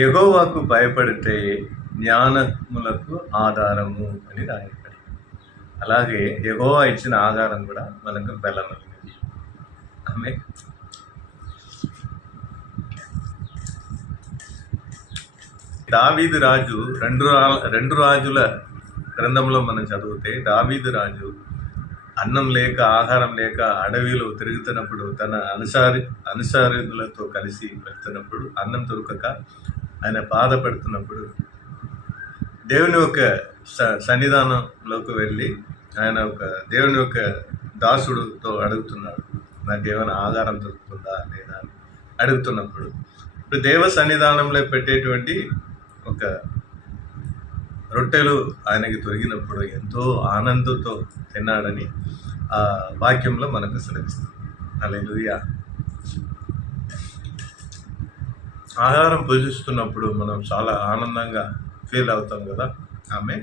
యెహోవాకు భయపడితే జ్ఞానములకు ఆధారము అని రాయబడి. అలాగే యెహోవా ఇచ్చిన ఆహారం కూడా మనకు బలమైనది. ఆమేన్. దావీదు రాజు రెండు రాజుల గ్రంథంలో మనం చదివితే, దావీదు రాజు అన్నం లేక ఆహారం లేక అడవిలో తిరుగుతున్నప్పుడు, తన అనుసారులతో కలిసి వెళ్తున్నప్పుడు, అన్నం దొరకక ఆయన బాధపడుతున్నప్పుడు దేవుని యొక్క సన్నిధానంలోకి వెళ్ళి ఆయన ఒక దేవుని యొక్క దాసుడితో అడుగుతున్నాడు, నాకేమైనా ఆధారం దొరుకుతుందా లేదా అని అడుగుతున్నప్పుడు, ఇప్పుడు దేవ సన్నిధానంలో పెట్టేటువంటి ఒక రొట్టెలు ఆయనకి దొరికినప్పుడు ఎంతో ఆనందంతో తిన్నాడని ఆ వాక్యంలో మనకు సెలవిస్తుంది. హల్లెలూయా. ఆహారం భుజిస్తున్నప్పుడు మనం చాలా ఆనందంగా ఫీల్ అవుతాం కదా. ఆమె